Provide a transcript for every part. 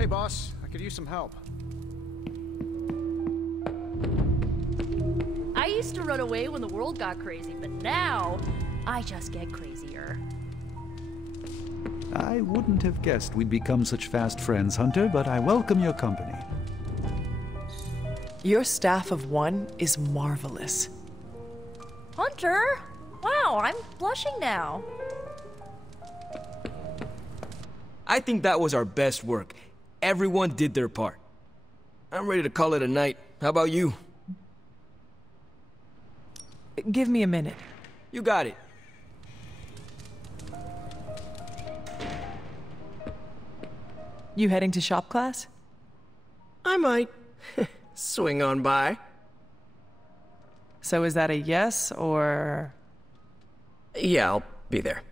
Hey, boss. I could use some help. I used to run away when the world got crazy, but now I just get crazier. I wouldn't have guessed we'd become such fast friends, Hunter, but I welcome your company. Your staff of one is marvelous. Hunter? Wow, I'm blushing now. I think that was our best work. Everyone did their part. I'm ready to call it a night. How about you? Give me a minute. You got it. You heading to shop class? I might. Swing on by. So is that a yes, or...? Yeah, I'll be there.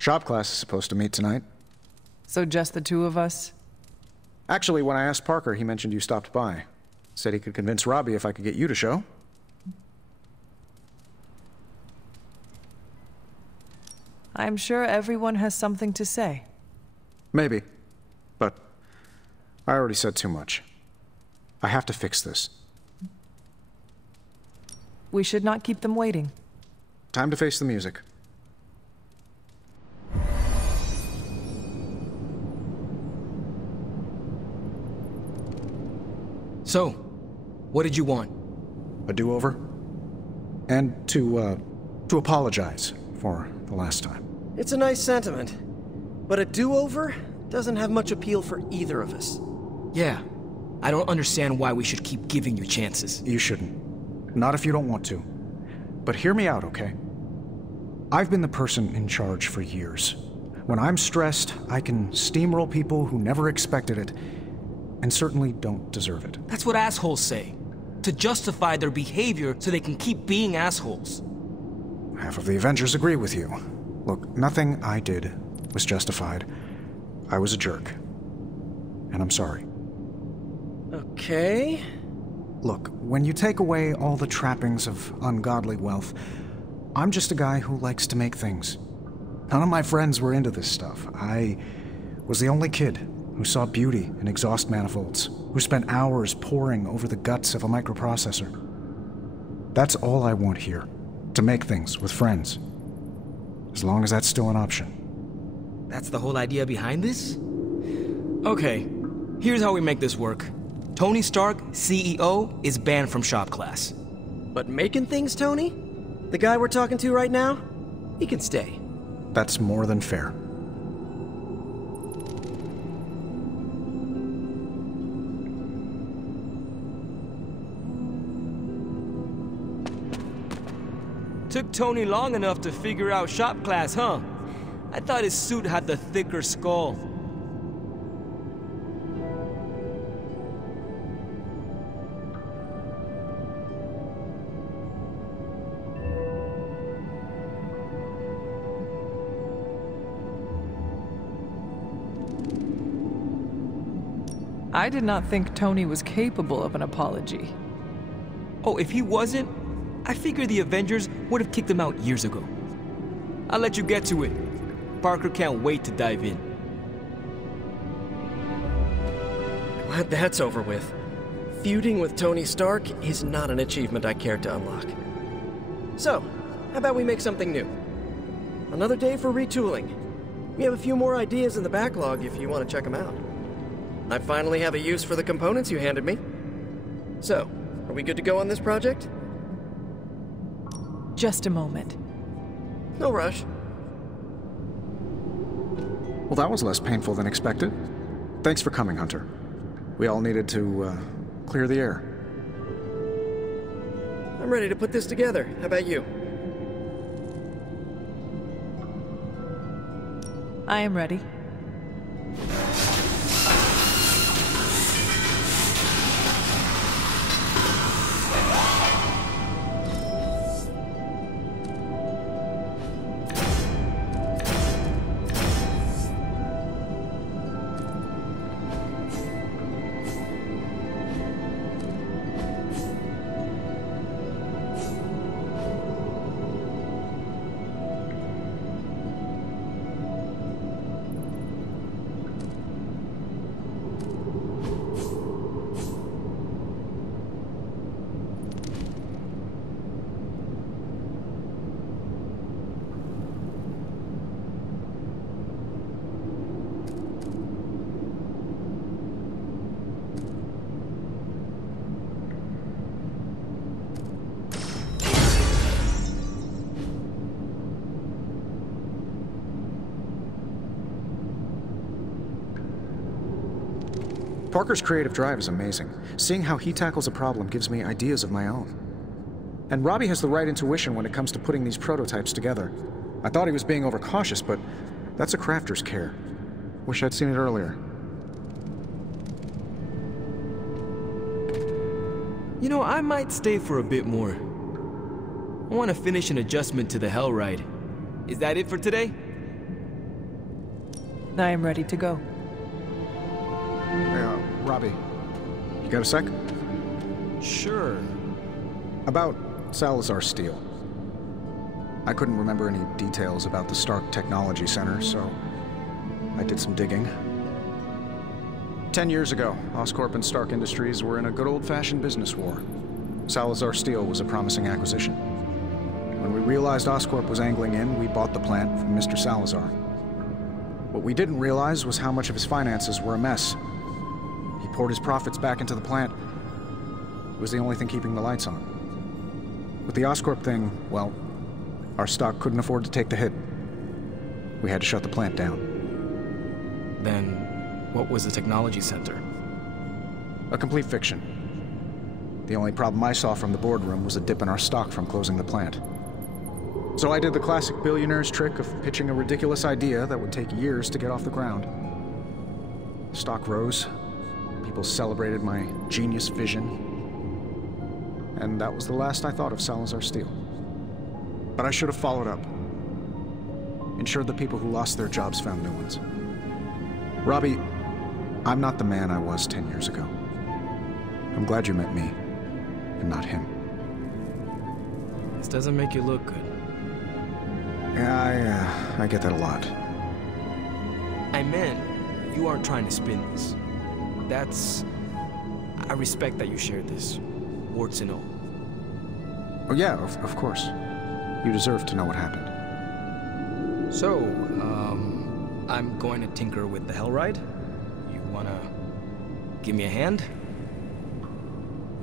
Shop class is supposed to meet tonight. So just the two of us? Actually, when I asked Parker, he mentioned you stopped by. Said he could convince Robbie if I could get you to show. I'm sure everyone has something to say. Maybe. But I already said too much. I have to fix this. We should not keep them waiting. Time to face the music. So, what did you want? A do-over? And to apologize for the last time. It's a nice sentiment, but a do-over doesn't have much appeal for either of us. Yeah, I don't understand why we should keep giving you chances. You shouldn't. Not if you don't want to. But hear me out, okay? I've been the person in charge for years. When I'm stressed, I can steamroll people who never expected it, and certainly don't deserve it. That's what assholes say. To justify their behavior so they can keep being assholes. Half of the Avengers agree with you. Look, nothing I did was justified. I was a jerk. And I'm sorry. Okay. Look, when you take away all the trappings of ungodly wealth, I'm just a guy who likes to make things. None of my friends were into this stuff. I was the only kid who saw beauty in exhaust manifolds, who spent hours poring over the guts of a microprocessor. That's all I want here, to make things with friends. As long as that's still an option. That's the whole idea behind this? Okay, here's how we make this work. Tony Stark, CEO, is banned from shop class. But making things, Tony? The guy we're talking to right now? He can stay. That's more than fair. Took Tony long enough to figure out shop class, huh? I thought his suit had the thicker skull. I did not think Tony was capable of an apology. Oh, if he wasn't, I figured the Avengers would have kicked him out years ago. I'll let you get to it. Parker can't wait to dive in. Glad that's over with. Feuding with Tony Stark is not an achievement I care to unlock. So, how about we make something new? Another day for retooling. We have a few more ideas in the backlog if you want to check them out. I finally have a use for the components you handed me. So, are we good to go on this project? Just a moment. No rush. Well, that was less painful than expected. Thanks for coming, Hunter. We all needed to, clear the air. I'm ready to put this together. How about you? I am ready. Parker's creative drive is amazing. Seeing how he tackles a problem gives me ideas of my own. And Robbie has the right intuition when it comes to putting these prototypes together. I thought he was being overcautious, but that's a crafter's care. Wish I'd seen it earlier. You know, I might stay for a bit more. I want to finish an adjustment to the Hell Ride. Is that it for today? I am ready to go. Robbie, you got a sec? Sure. About Salazar Steel. I couldn't remember any details about the Stark Technology Center, so I did some digging. 10 years ago, Oscorp and Stark Industries were in a good old-fashioned business war. Salazar Steel was a promising acquisition. When we realized Oscorp was angling in, we bought the plant from Mr. Salazar. What we didn't realize was how much of his finances were a mess. He poured his profits back into the plant. It was the only thing keeping the lights on. With the Oscorp thing, well, our stock couldn't afford to take the hit. We had to shut the plant down. Then, what was the technology center? A complete fiction. The only problem I saw from the boardroom was a dip in our stock from closing the plant. So I did the classic billionaire's trick of pitching a ridiculous idea that would take years to get off the ground. Stock rose. People celebrated my genius vision. And that was the last I thought of Salazar Steel. But I should have followed up. Ensured the people who lost their jobs found new ones. Robbie, I'm not the man I was 10 years ago. I'm glad you met me, and not him. This doesn't make you look good. Yeah, I get that a lot. I meant, you aren't trying to spin this. I respect that you shared this, warts and all. Oh yeah, of course. You deserve to know what happened. So, I'm going to tinker with the Hell Ride. You wanna give me a hand?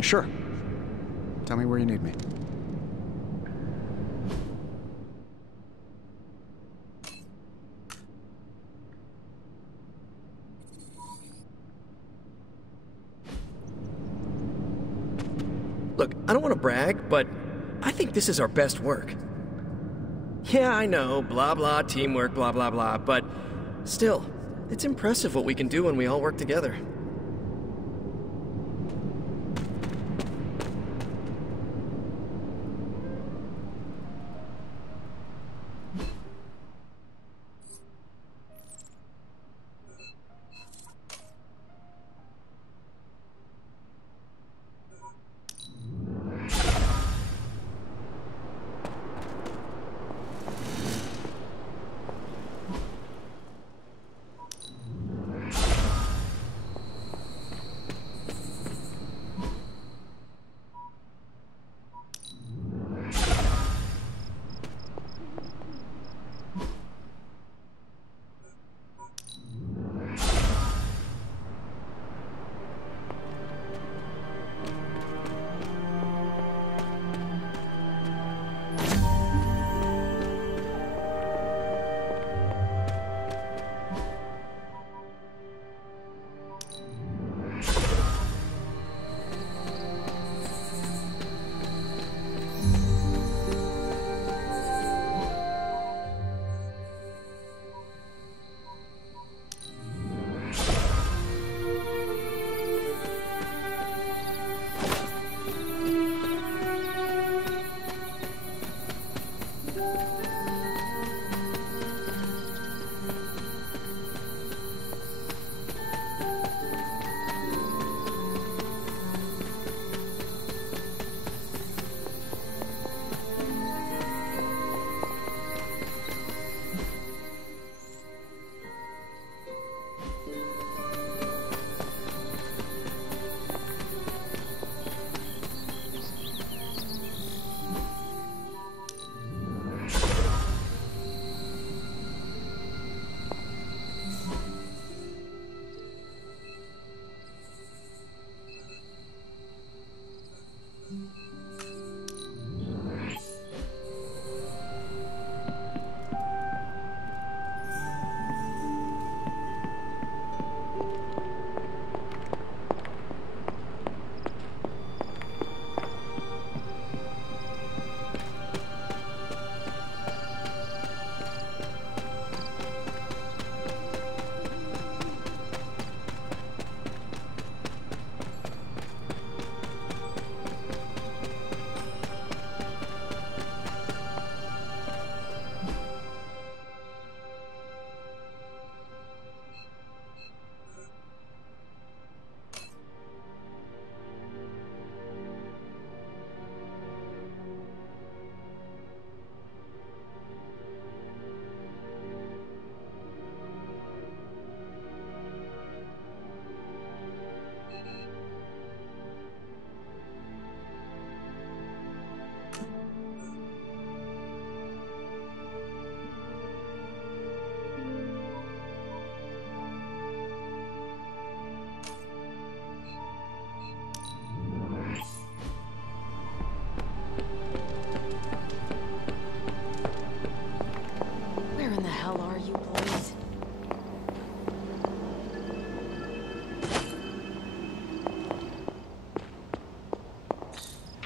Sure. Tell me where you need me. Look, I don't want to brag, but I think this is our best work. Yeah, I know, blah blah, teamwork, blah blah blah, but still, it's impressive what we can do when we all work together.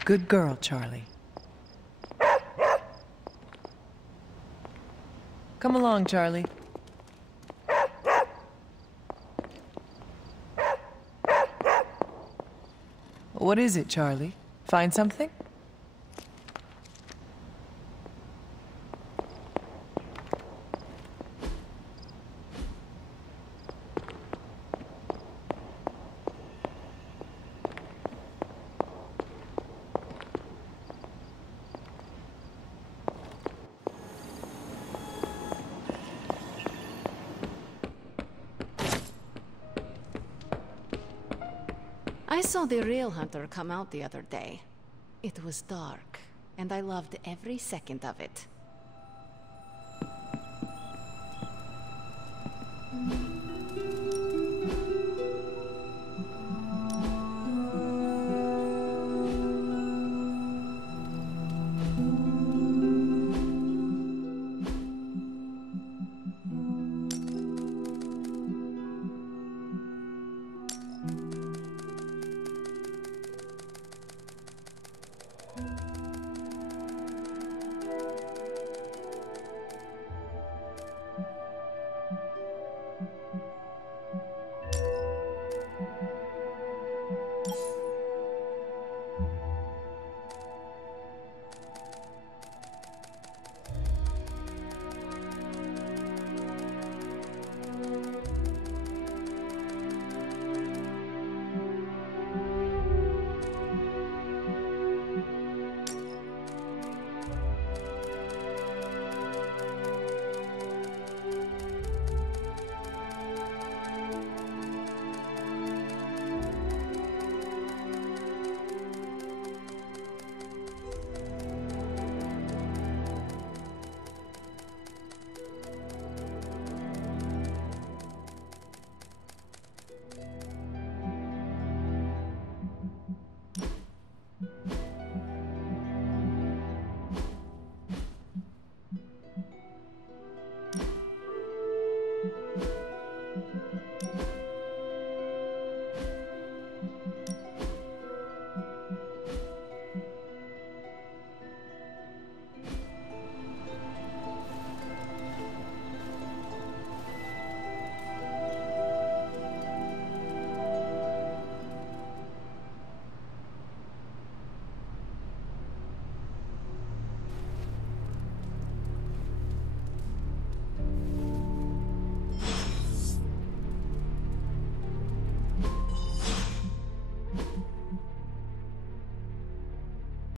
Good girl, Charlie. Come along, Charlie. What is it, Charlie? Find something? I saw the real hunter come out the other day. It was dark, and I loved every second of it.